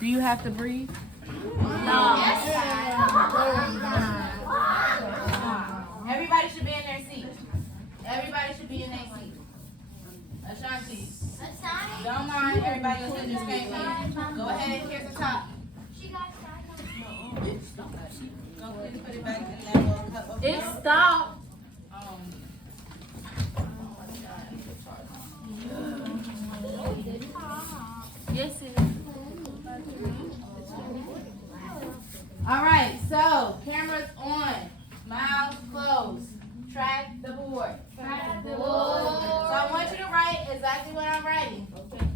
Do you have to breathe? No. Everybody should be in their seat. Everybody should be in their seat. Ashanti, don't mind everybody else that just came in. Go ahead, here's the top. Go ahead and put it back in that little cup over It there. stopped. Yes, it is. All right, so cameras on, mouths closed. Track the board. Track the So board. I want you to write exactly what I'm writing. Okay.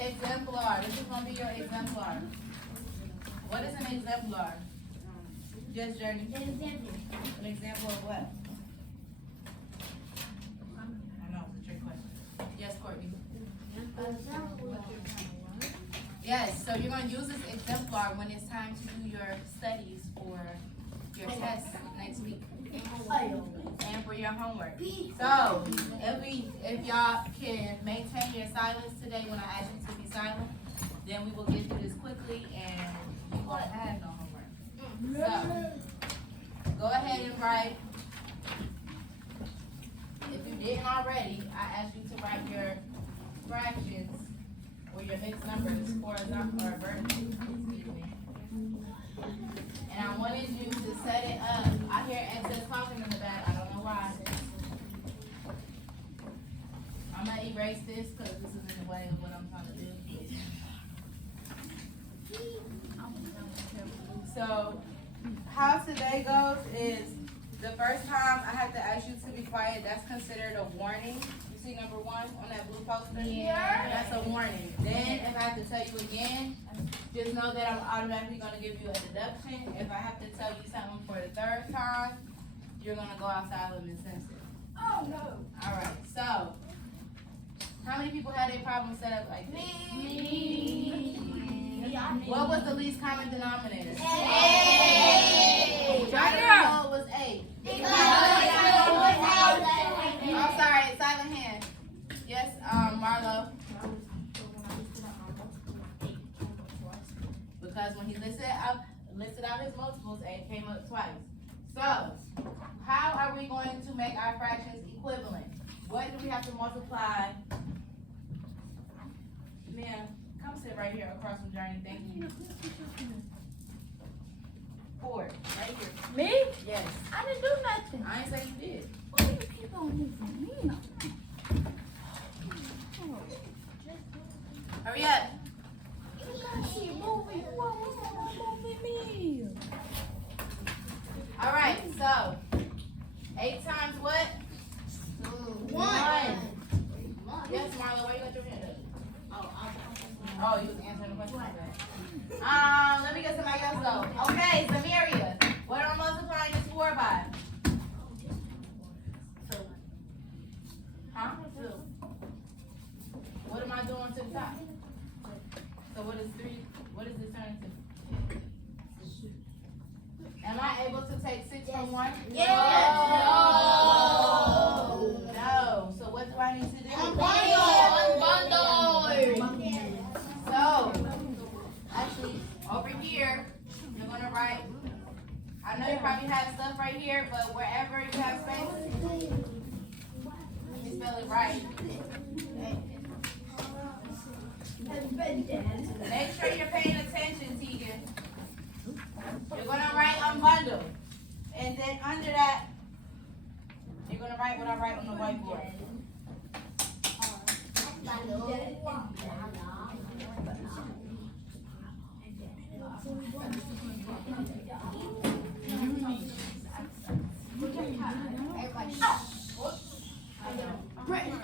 Exemplar. This is going to be your exemplar. What is an exemplar? Just Journey. An example of what? I know, it's a trick question. Yes, Courtney. Yes, so you're going to use this exemplar when it's time to do your studies for your test next week and for your homework. So, if y'all can maintain your silence today when I ask you to be silent, then we will get through this quickly and you won't have no homework. So, go ahead and write. If you didn't already, I asked you to write your fractions or your mixed numbers horizontal or vertical. And I wanted you to set it up. I hear excess talking in the back. I don't know why. I'm gonna erase this because this is in the way of what I'm trying to do. So, how today goes is the first time I have to ask you to be quiet. That's considered a warning. You see number 1 on that blue poster? Yeah. That's a warning. Then if I have to tell you again, just know that I'm automatically going to give you a deduction. If I have to tell you something for the 3rd time, you're going to go outside of Miss Simpson. Oh no. All right. So, how many people had a problem set up like this? Me. What was the least common denominator? 8. Try to know it was 8. I'm sorry, silent hand. Yes, Marlo. Because when he listed out his multiples, 8 came up twice. So, how are we going to make our fractions equivalent? What do we have to multiply? Ma'am, come sit right here across from Journey. Thank you. 4, right here. Me? Yes. I didn't do nothing. I ain't say you did. Why do you keep on moving me? Hurry up. She moving. Why moving me? All right, so 8 times what? 1. Yes, Marlo, why you got your hand up? Oh, you was answering the question. Let me get somebody else though. Okay, Samaria, what am I multiplying this 4 by? 2. Huh? 2. What am I doing to the top? So what is 3? What is this turning to? Am I able to take 6 from 1? Yes. No. So what do I need to do? So, actually, over here, you're going to write, I know you probably have stuff right here, but wherever you have space, let me spell it right. Make sure you're paying attention, Tegan. You're going to write unbundle. And then under that, you're going to write what I write on the whiteboard.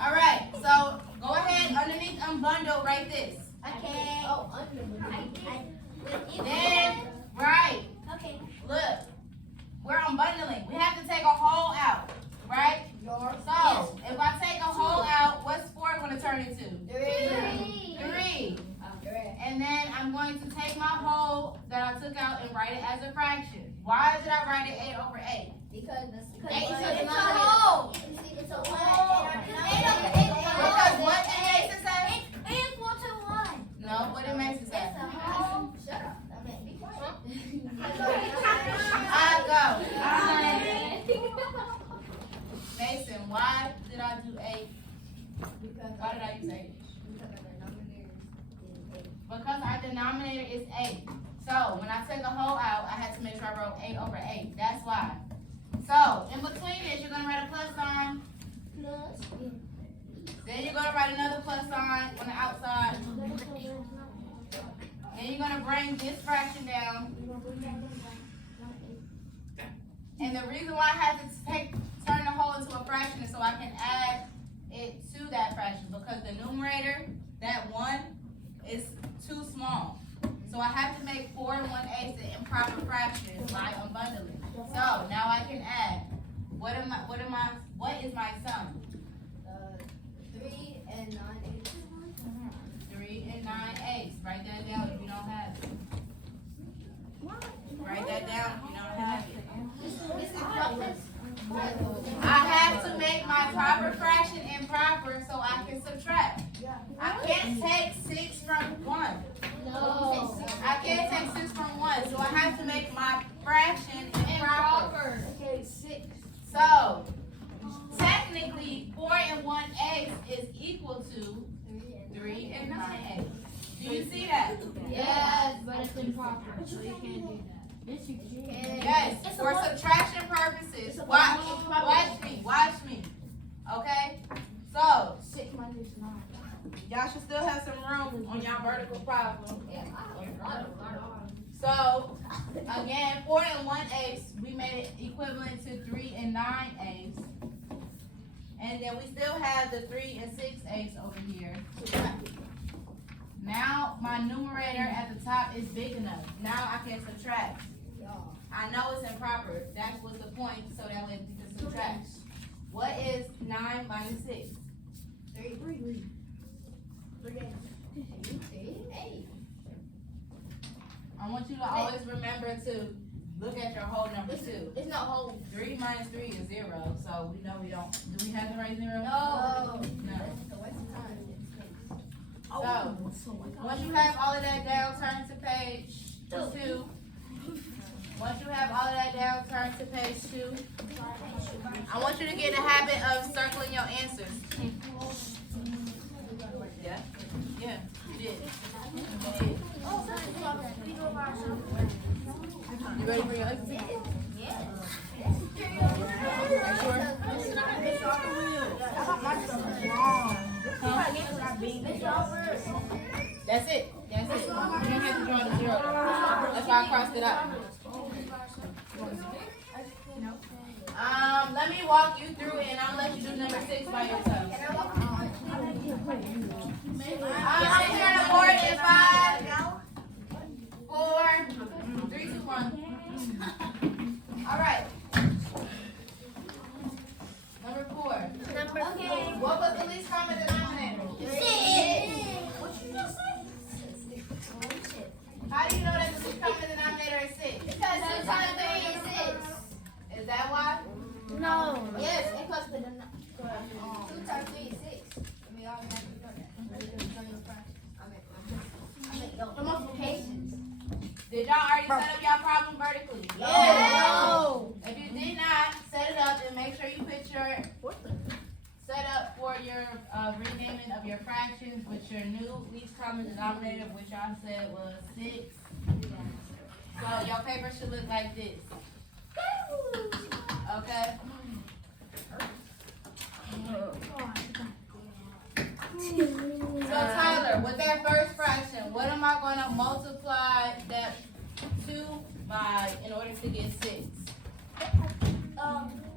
All right, so go ahead underneath unbundle, write this. Okay. Then, right, Okay. look, we're unbundling. We have to take a whole out, right? So, if I take a whole out, what's 4 going to turn into? 3. And then I'm going to take my whole that I took out and write it as a fraction. Why did I write it 8 over 8? Because Eight it's is a a whole. Because what did Mason say? It's equal to 1. No, what did Mason say? It's a whole. Shut up. I mean, be quiet. I go. Mason, why did I do 8? Why did I use 8? Because our denominator is 8. So when I take a whole out, I had to make sure I wrote 8 over 8. That's why. So in between this, you're gonna write a plus sign. Then you're gonna write another plus sign on the outside. Then you're gonna bring this fraction down. And the reason why I had to turn the whole into a fraction is so I can add it to that fraction, because the numerator, that 1, is too small. So I have to make 4 1/8 an improper fraction by unbundling. So now I can add. What is my sum? 3 and 9/8. 3 and 9/8. Write that down if you don't have it. Write that down if you don't have it. I have to make my proper fraction improper so I can subtract. I can't take 6 from 1. No. I can't take 6 from 1, so I have to make my fraction improper. Okay, 6. So, technically, 4 and 1/8 is equal to 3 and 9/8. Do you see that? Yes, but it's improper, so you can't do that. Yes, you can. Yes, for subtraction purposes. Watch me. Okay? So, 6 minus 9. y'all should still have some room on y'all vertical problem. Yeah. So, again, 4 and 1/8, we made it equivalent to 3 and 9/8. And then we still have the 3 and 6/8 over here. Now, my numerator at the top is big enough. Now I can subtract. I know it's improper. That was the point, so that way we can subtract. What is 9 minus 6? 3. I want you to always remember to look at your whole number too. It's not whole. 3 minus 3 is 0, so we know we don't. Do we have the right 0? No. So, once you have all of that down, turn to page 2. Once you have all of that down, turn to page 2. I want you to get in the habit of circling your answers. Yeah? Yeah, you did. You ready for your exit? That's it. You don't have to draw the 0. That's why I crossed it out. Let me walk you through it, and I'll let you do number 6 by yourself. I'm here on the board in 5, 4, 3, 2, 1. All right. Number 4. What was the least common denominator? How do you know that the least common denominator is 6? Because 2 times 3 is 6. Is that why? No. Yes, because the 2 times 3 is 6. We automatically know that. The multiplications. Did y'all already set up y'all problem vertically? No. If you did not, set it up and make sure you put your set up for your renaming of your fractions with your new least common denominator, which y'all said was 6. So your paper should look like this. Okay? So Tyler, with that first fraction, what am I going to multiply that 2 by in order to get 6?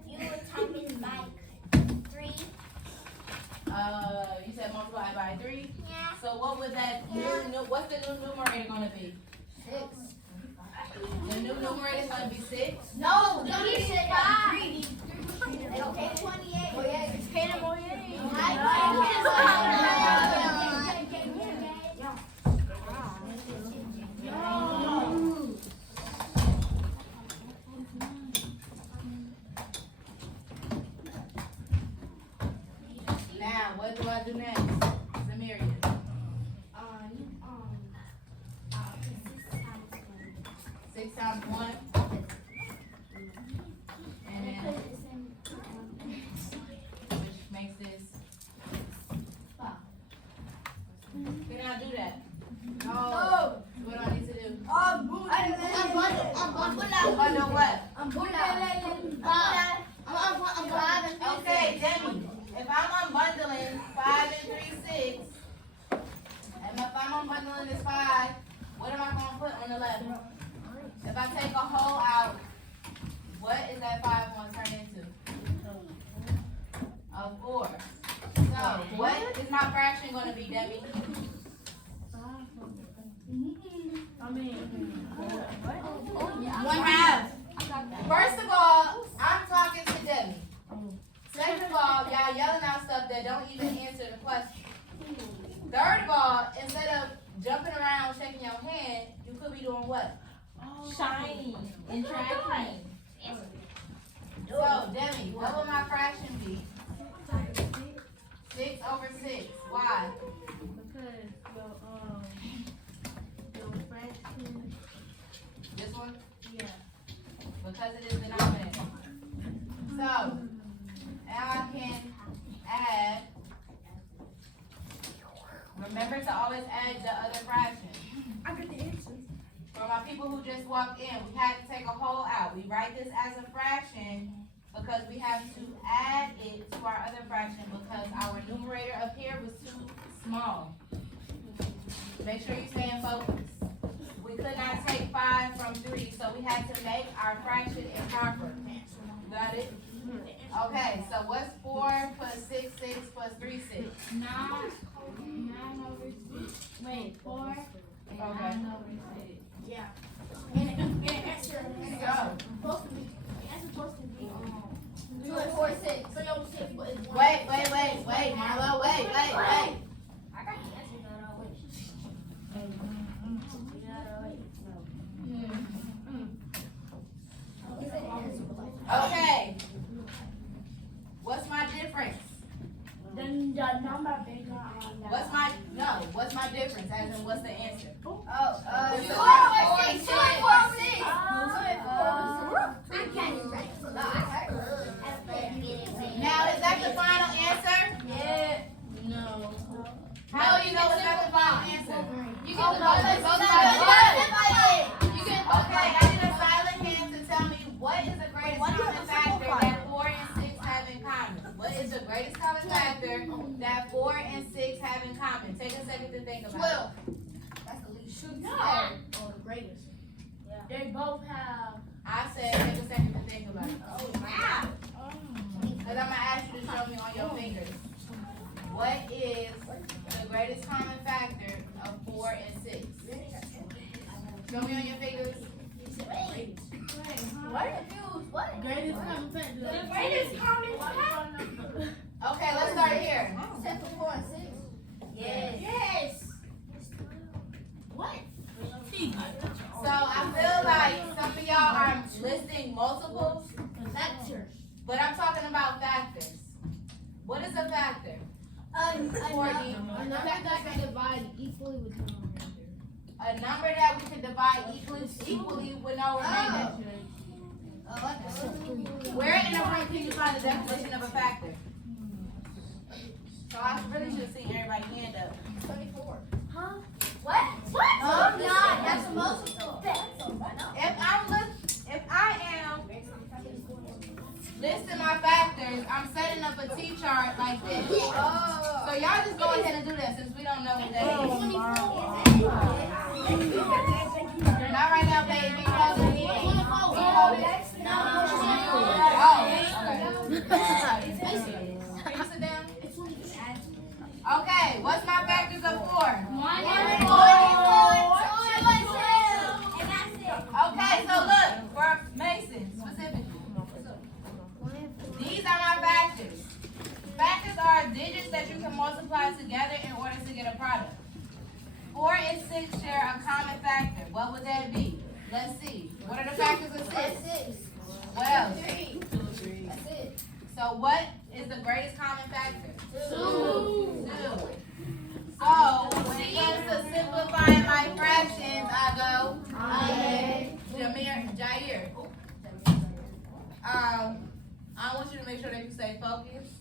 You would type in like 3. You said multiply by 3? Yeah. So what would that what's the new numerator going to be? 6. The new numerator is going to be 6? No, don't you say 5. Okay, 28. Oh yeah, it's kind of What do I do next? Zamirian. 6 times 1. And then, which makes this. Can I do that? No. What do I need to do? Bundle what? Okay, Demi. If I'm unbundling 5 and 3, 6, and if I'm unbundling this 5, what am I going to put on the left? If I take a whole out, what is that 5 going to turn into? A 4. So, what is my fraction going to be, Debbie? 1/2. First of all, I'm talking to Debbie. Second of all, y'all yelling out stuff that don't even answer the question. Third of all, instead of jumping around shaking your hand, you could be doing what? Shining and tracking. So, Demi, what will my fraction be? 6 over 6. Why? Your fraction. This one? Yeah. Because it is denominator. So, now I can add. Remember to always add the other fraction. I got the answer. For my people who just walked in, we had to take a whole out. We write this as a fraction because we have to add it to our other fraction because our numerator up here was too small. Make sure you stay in focus. We could not take 5 from 3, so we had to make our fraction improper. Got it? Okay, so what's 4 plus 6, 6 plus 3, 6? 9 over 6. Wait, 4 and Okay. 9 over 6. Yeah. And extra. So, Supposed to be. That's supposed to be 2 and 4, 6. So your 6 is 1. wait, Marlo, wait. I got the answer though. Okay. What's my difference? The number bigger on that. What's my difference? As in, what's the answer? 2 and 4, 6. 2 and 4, 6. I can't write. Now, is that the final answer? Yeah. No. How do you know it's not the final answer? You can both sides. You can Okay, I need a silent hand to tell me what is the greatest common factor that 4 and 6 have in common? What is the greatest common factor that 4 and 6 have in common? Take a second to think about 12. That's the least. No. Or the greatest. They both have. it. I said take a second to think about it. Oh, wow. Because I'm going to ask you to show me on your fingers. What is the greatest common factor of 4 and 6? Show me on your fingers. What? Greatest common factor. The greatest common factor. Okay, let's start here. Except for 4 and 6. Yes. Yes. What? So I feel like some of y'all are listing multiples, Factors. but I'm talking about factors. What is a factor? A number that can divide equally with the remainder. A number that we can divide equally with no remainder. Where in the room can you find the definition of a factor? So I really should have seen everybody hand up. 24. Huh? What? Oh, no, that's a multiple. If I am listing my factors, I'm setting up a T-chart like this. Oh. So y'all just go ahead and do that since we don't know what that is. Not right now, baby. We hold it in. We hold it. Can you sit down? Okay, what's my factors of 4? 1 and 4. 2 and 2. And that's it. Okay, so look, for Mason specifically. These are my factors. Factors are digits that you can multiply together in order to get a product. 4 and 6 share a common factor. What would that be? Let's see. What are the factors of 6? 6. What else? 3. That's it. So what is the greatest common factor? 2. 2. So, when it comes to simplifying my fractions, I go Jair. I want you to make sure that you stay focused.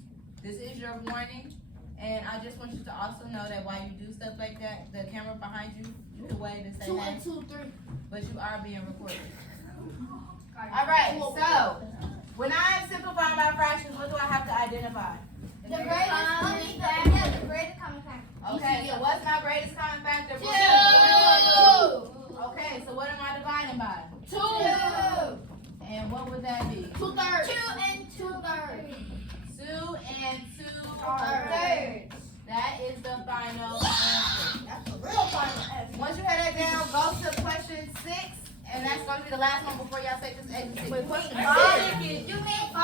This is your warning. And I just want you to also know that while you do stuff like that, the camera behind you, you can wave and say 2 hey, and 2, 3. but you are being recorded. Alright, so when I simplify my fractions, what do I have to identify? The greatest common factor. Okay, so what's my greatest common factor? 2. Okay, so what am I dividing by? 2. And what would that be? 2/3. 2 and 2/3. 2 and 2 Thirds. That is the final answer. That's the real final answer. Once you have that down, go to question 6, and that's going to be the last one before y'all take this exit. Wait, question 5. You mean 5? No,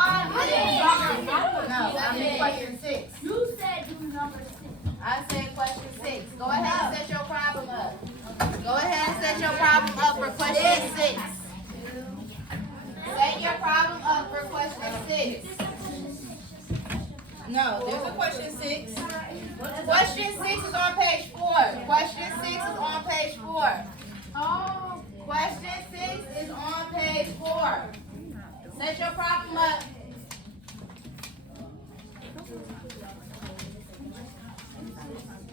I mean question 6. You said do number 6. I said question 6. Go ahead and set your problem up. Go ahead and set your problem up for question 6. Set your problem up for question 6. No, there's a question 6. Question 6 is on page 4. Question 6 is on page 4. Oh. Question 6 is on page 4. Set your problem up.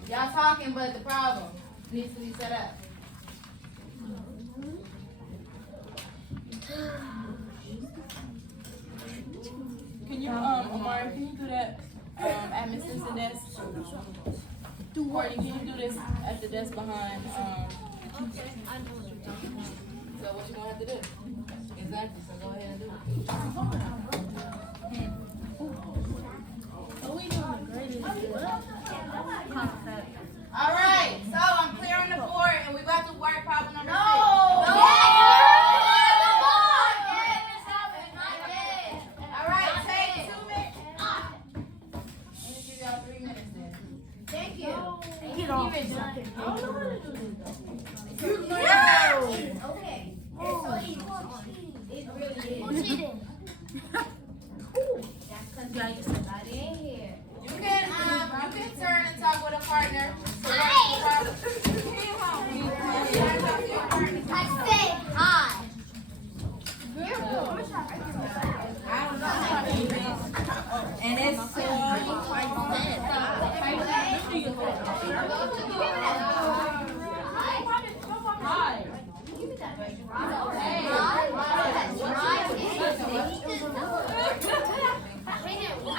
Y'all talking, but the problem needs to be set up. Can you, Omari, can you do that at Miss Simpson's desk? Courtney, can you do this at the desk behind, So what you gonna have to do? Exactly, so go ahead and do it. Are we doing the greatest? All right, so I'm clearing the board and we're about to work problem number 6. All right, take 2 minutes. I'm gonna give y'all 3 minutes then. Thank you. Get off. I don't know how to do this. Okay. It's so easy. It really is. Who's cheating? That's because somebody in here. You can turn and talk with a partner. So what's the problem? I say hi. And it's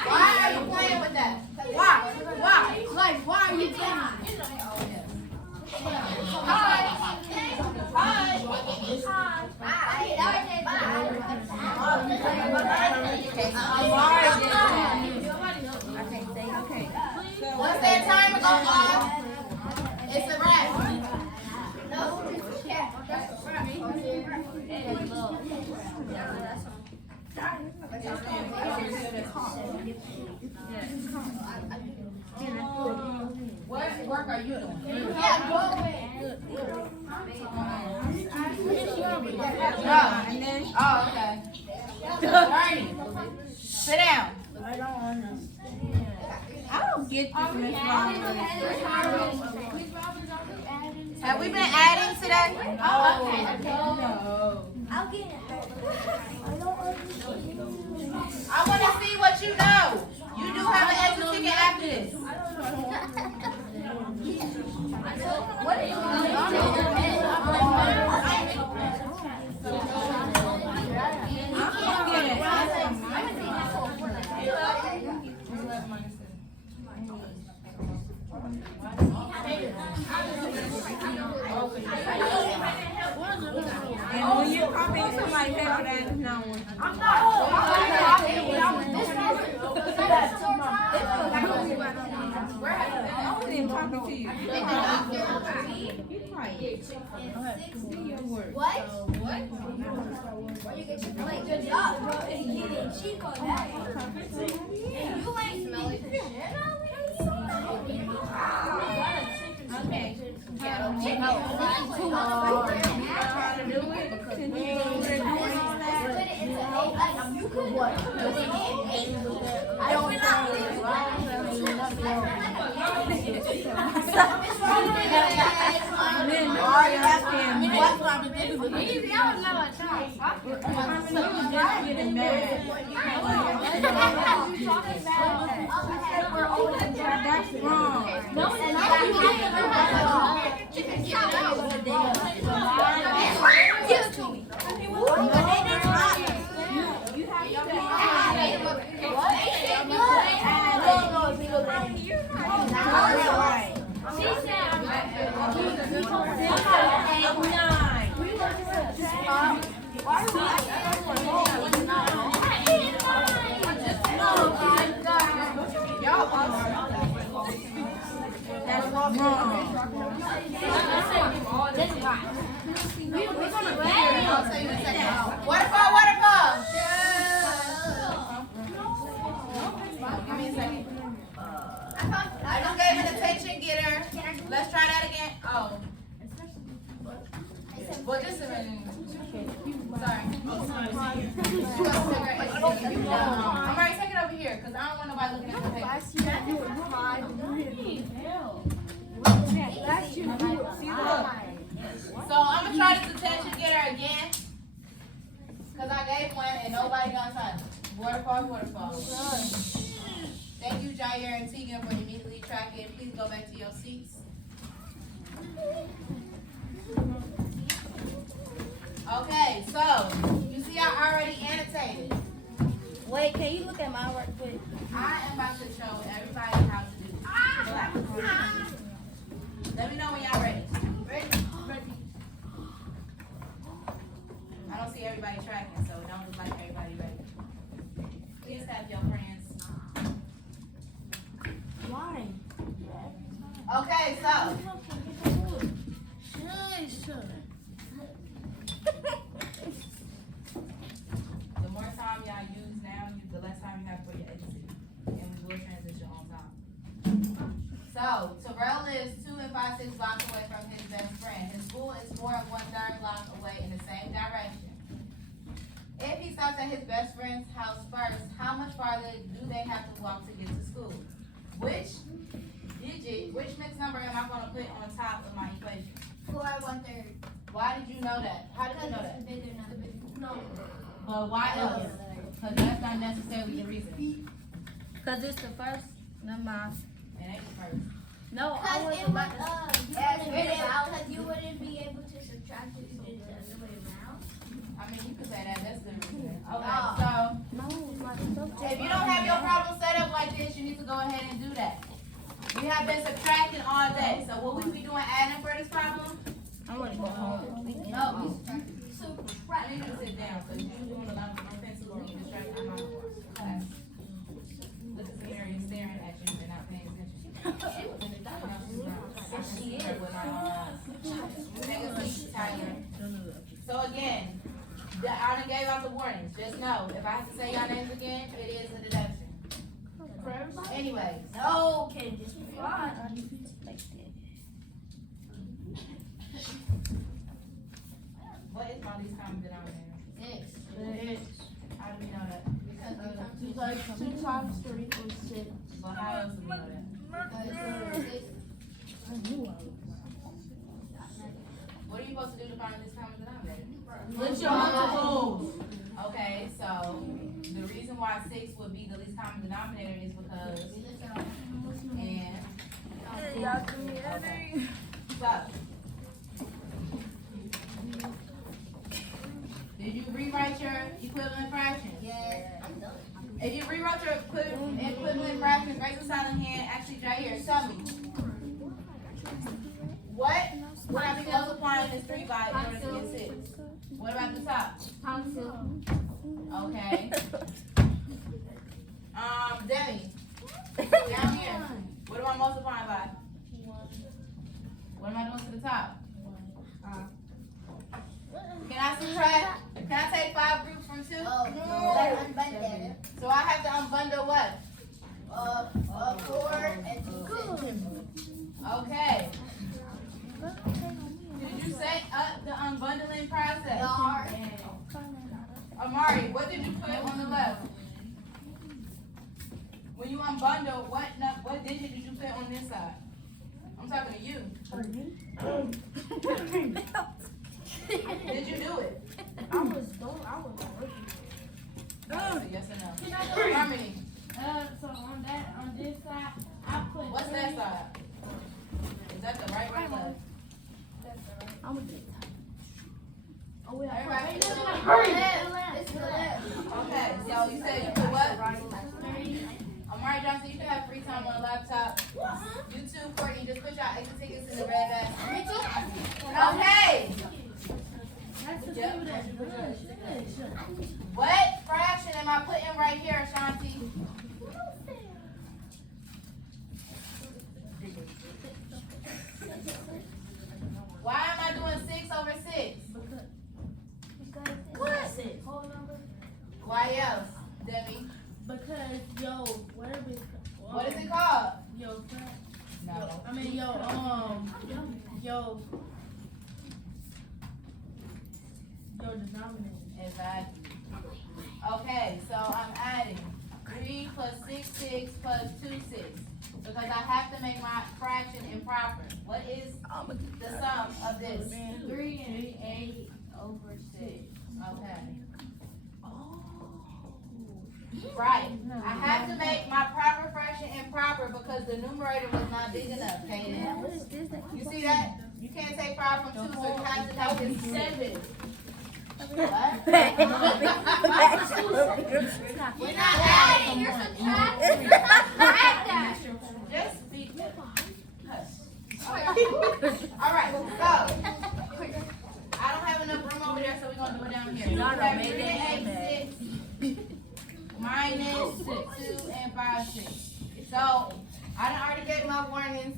why are you playing with that? Why? Like, why are you playing? Once that timer goes off, it's a wrap. What work are you doing? Oh, okay. Bernie, sit down. I don't get this, Miss Have we been adding today? Oh, okay. No. I'll get it. I want to see what you know. You do have an extra ticket after this. What are you And when you copy somebody paper, that is not one. I'm not. I wasn't even talking to you. Be quiet. What? Where you get your plate? Good job, bro. And you didn't cheat on that. And you ain't smelling the shit out of me. Okay. I don't know. then Ari asking what Easy, I would never try. getting mad. That's wrong. That's wrong. I'll tell you in a second. Waterfall, waterfall. Give me a second. I just gave an attention getter. Let's try that again. Oh. Well, just a minute. Sorry. I'm already take it over here because I don't want nobody looking at the paper. So I'm gonna try this attention getter again because I gave one and nobody got time. Waterfall, waterfall. Thank you, Jair and Tegan, for immediately tracking. Please go back to your seats. Okay, so you see I already annotated. Wait, can you look at my work quick? I am about to show everybody how to do black. Let me know when y'all ready. Ready? I don't see everybody tracking, so it don't look like everybody ready. Please have your friends. Why? Okay, so the more time y'all use now, the less time you have for your exit. And we will transition on time. So, Terrell lives 2 and 5/6 blocks away from his best friend. His school is 4 and 1/3 blocks away in the same direction. If he stops at his best friend's house first, how much farther do they have to walk to get to school? Which mixed number am I gonna put on top of my equation? 4 1/3. Why did you know that? How did you know that? Bigger number. No. But why else? Because that's not necessarily the reason. Cause it's the first number. It ain't the first. No, I Because was it about would, to. because you wouldn't be able to subtract it if you did it the other way around. I mean, you could say that. That's the reason. Okay, Oh. so No, my subject. if you don't have your problem set up like this, you need to go ahead and do that. We have been subtracting all day. So will we be doing adding for this problem? I wanna go home. No. So, I need you to sit down because you're doing a lot of offensive and distracting my class. Look at Sierra, you're staring at you and not paying attention. Take a seat, Tyler. So again, I done gave out the warnings. Just know, if I have to say your names again, it is a deduction. Anyways, no, can just be fine. what is my least common denominator? 6. How do we know that? Because Like 2 times 3 equals 6. But how else do we know that? What are you supposed to do to find this common denominator? What's your multiples? Okay, so the reason why 6 would be the least common denominator is because and okay. So did you rewrite your equivalent fraction? Yes. If you rewrote your equivalent fraction, raise the silent hand. Actually, right here, tell me. What would I be multiplying this 3 by in order to get 6? What about the top? Okay. Demi. Down here. What am I multiplying by? What am I doing to the top? Can I subtract? Can I take 5 groups from 2? Oh, no. So I have to unbundle what? 4 and 2. Okay. Did you set up the unbundling process? Amari, what did you put on the left? When you unbundle, what digit did you put on this side? I'm I'm talking to you. Did you do it? I was working. Yes or no? Harmony. So on this side, I put. What's that side? Is that the right or left? I'm gonna get tired. Oh, wait, Everybody It's put the it left. It's the left. Okay, so you said you put what? Amari Johnson, you can have free time on a laptop. You too, Courtney, just put your exit tickets in the red basket. Me too. Okay. That's the Yep. people that's good. What fraction am I putting right here, Shanti? Why am I doing 6 over 6? Why else, Debbie? Because, yo, whatever it's What is it called? Yo, No. I mean, yo, denominator. Exactly. Okay, so I'm adding 3 plus 6, 6 plus 2, 6. Because I have to make my fraction improper. What is the sum of this? 3 and 8 over 6. Okay. Right. I have to make my proper fraction improper because the numerator was not big enough, Kaden. You see that? You can't take 5 from 2, so you have to make it 7. What? We're not adding. You're subtracting. You're not subtracting. Just be hush. Alright, so I don't have enough room over there, so we're gonna do it down here. So we have 3 and 8, 6 minus 2 and 5, 6. So I done already gave my warnings.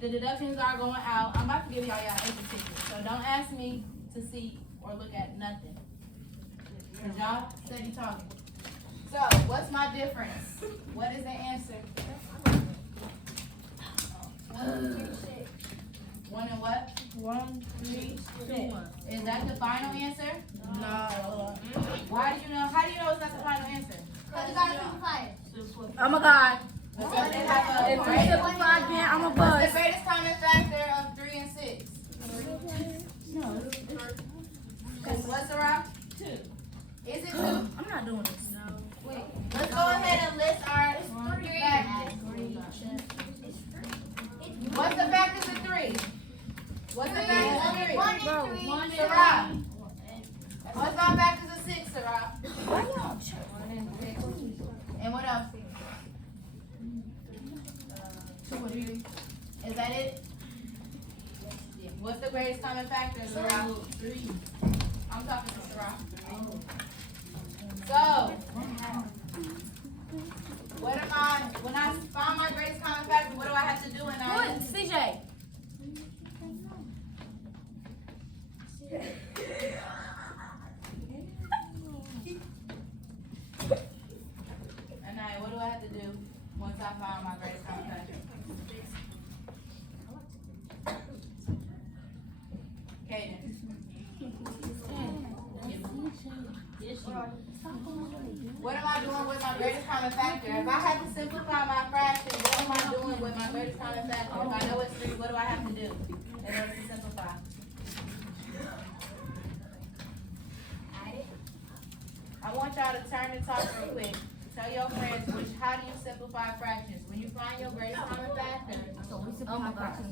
The deductions are going out. I'm about to give y'all extra tickets. So don't ask me to see or look at nothing. Cause y'all steady talking. So what's my difference? What is the answer? 1 and what? 1, 3, 6. Is that the final answer? No. Why do you know? How do you know it's not the final answer? Because you gotta simplify it. Oh my God. Because they have a If we simplify again, I'm a What's bust. the greatest common factor of 3 and 6? What's the rock? 2. Is it 2? I'm not doing this. Let's go ahead and list our factors. What's the factors of 3? What's the factors of 3? 1 and 3. Sarah. What's my factors of 6, Sarah? And what else? 2 and 3. Is that it? What's the greatest common factor, Sarah? 3. I'm talking to Sarah. So, what am I, when I find my greatest common factor, what do I have to do in our CJ. And now, what do I have to do once I find my greatest common factor? Kaden. What am I doing with my greatest common factor? If I have to simplify my fraction, what am I doing with my greatest common factor? If I know it's 3, what do I have to do in order to simplify? I want y'all to turn and talk real quick. Tell your friends how do you simplify fractions? When you find your greatest common factor, Oh my God.